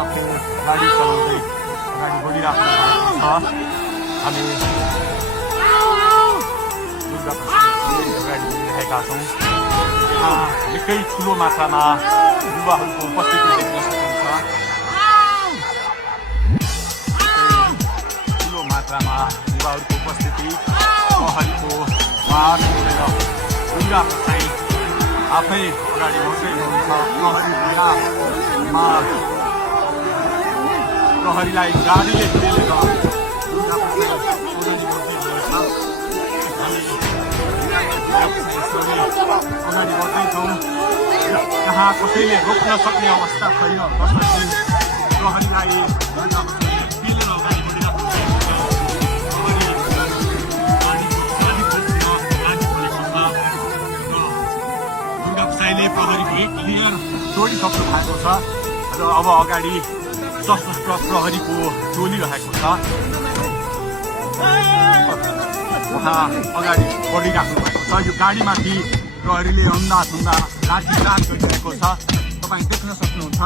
आफू गाडी चलाउँदै अगाडि बढिरहेको छ। हामी दुर्गा प्रसादले अगाडि बढिरहेका छौँ। निकै ठुलो मात्रामा युवाहरूको उपस्थिति देख्न सकिन्छ। ठुलो मात्रामा युवाहरूको उपस्थिति प्रहरीको मार छोडेर दुर्गा प्रसाद आफै अगाडि बढ्दै हुनुहुन्छ। प्रहरीलाई गाडीले टेलेर दुर्गा प्रसाद अगाडि बढ्दैछौँ। यहाँ कसैले रोक्न सक्ने अवस्था छैन। कसरी प्रहरीलाई दुर्गा प्रसादले टेलेर अगाडि बढिरहेको छ। दुर्गा प्रसादले प्रहरीको एक क्लियर जोडिसक्नु भएको छ र अब अगाडि सशस्त्र प्रहरीको टोलिरहेको छ। उहाँ अगाडि बढिराख्नु भएको छ। यो गाडीमाथि प्रहरीले अन्धाधुन्दा लाठीचार्ज गरिरहेको छ। तपाईँ देख्न सक्नुहुन्छ।